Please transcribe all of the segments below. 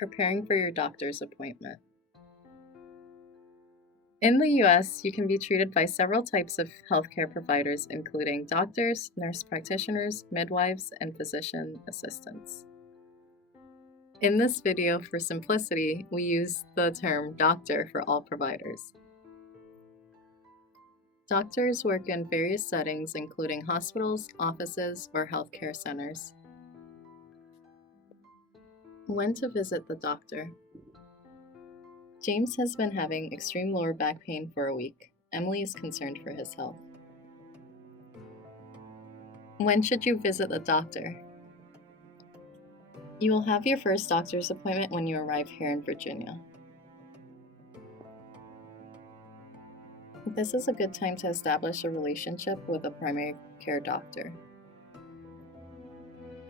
Preparing for your doctor's appointment. In the US, you can be treated by several types of healthcare providers, including doctors, nurse practitioners, midwives, and physician assistants. In this video, for simplicity, we use the term doctor for all providers. Doctors work in various settings, including hospitals, offices, or healthcare centers. When to visit the doctor. James has been having extreme lower back pain for a week. Emily is concerned for his health. When should you visit the doctor? You will have your first doctor's appointment when you arrive here in Virginia. This is a good time to establish a relationship with a primary care doctor.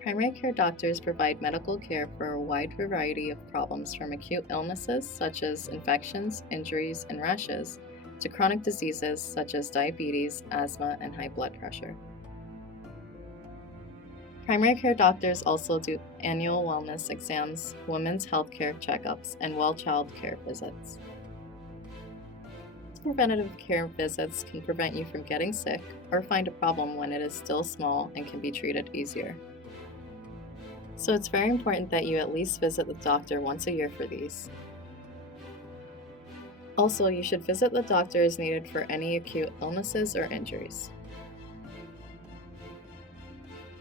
Primary care doctors provide medical care for a wide variety of problems, from acute illnesses such as infections, injuries, and rashes, to chronic diseases such as diabetes, asthma, and high blood pressure. Primary care doctors also do annual wellness exams, women's health care checkups, and well child care visits. Preventative care visits can prevent you from getting sick or find a problem when it is still small and can be treated easier. So it's very important that you at least visit the doctor once a year for these. Also, you should visit the doctor as needed for any acute illnesses or injuries.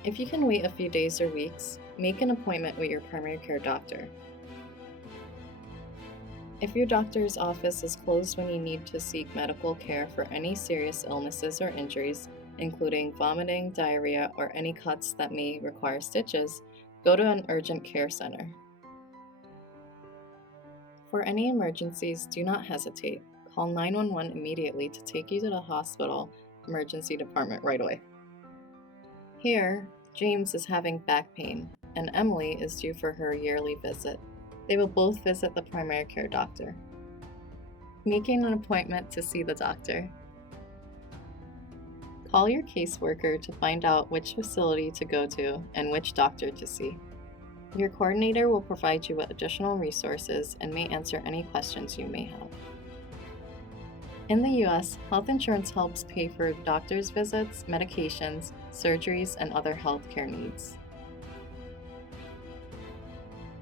If you can wait a few days or weeks, make an appointment with your primary care doctor. If your doctor's office is closed when you need to seek medical care for any serious illnesses or injuries, including vomiting, diarrhea, or any cuts that may require stitches, go to an urgent care center. For any emergencies, do not hesitate. Call 911 immediately to take you to the hospital emergency department right away. Here, James is having back pain, and Emily is due for her yearly visit. They will both visit the primary care doctor. Making an appointment to see the doctor. Call your caseworker to find out which facility to go to and which doctor to see. Your coordinator will provide you with additional resources and may answer any questions you may have. In the US, health insurance helps pay for doctor's visits, medications, surgeries, and other healthcare needs.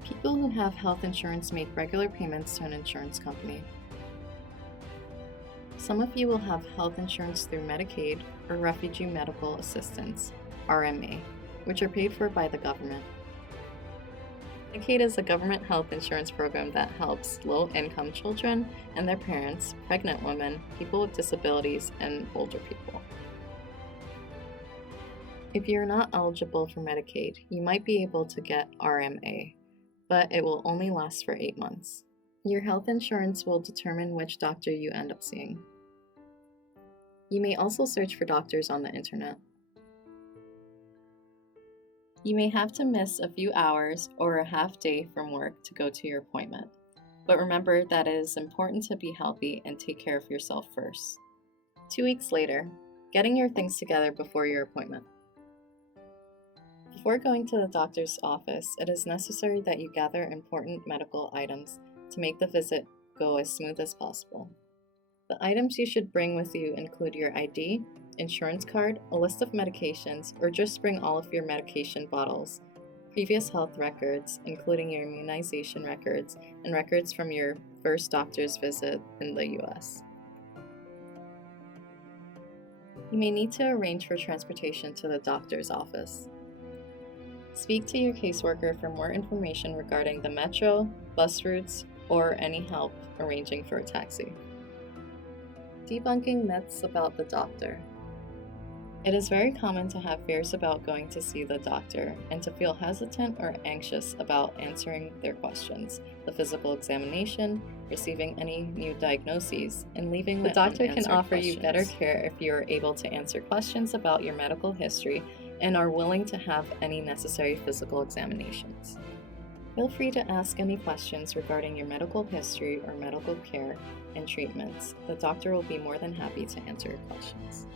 People who have health insurance make regular payments to an insurance company. Some of you will have health insurance through Medicaid or Refugee Medical Assistance, RMA, which are paid for by the government. Medicaid is a government health insurance program that helps low-income children and their parents, pregnant women, people with disabilities, and older people. If you're not eligible for Medicaid, you might be able to get RMA, but it will only last for 8 months. Your health insurance will determine which doctor you end up seeing. You may also search for doctors on the internet. You may have to miss a few hours or a half day from work to go to your appointment, but remember that it is important to be healthy and take care of yourself first. 2 weeks later, getting your things together before your appointment. Before going to the doctor's office, it is necessary that you gather important medical items to make the visit go as smooth as possible. The items you should bring with you include your ID, insurance card, a list of medications, or just bring all of your medication bottles, previous health records, including your immunization records, and records from your first doctor's visit in the US. You may need to arrange for transportation to the doctor's office. Speak to your caseworker for more information regarding the metro, bus routes, or any help arranging for a taxi. Debunking myths about the doctor. It is very common to have fears about going to see the doctor and to feel hesitant or anxious about answering their questions, the physical examination, receiving any new diagnoses, and leaving the doctor can offer you better care if you are able to answer questions about your medical history and are willing to have any necessary physical examinations. Feel free to ask any questions regarding your medical history or medical care and treatments. The doctor will be more than happy to answer your questions.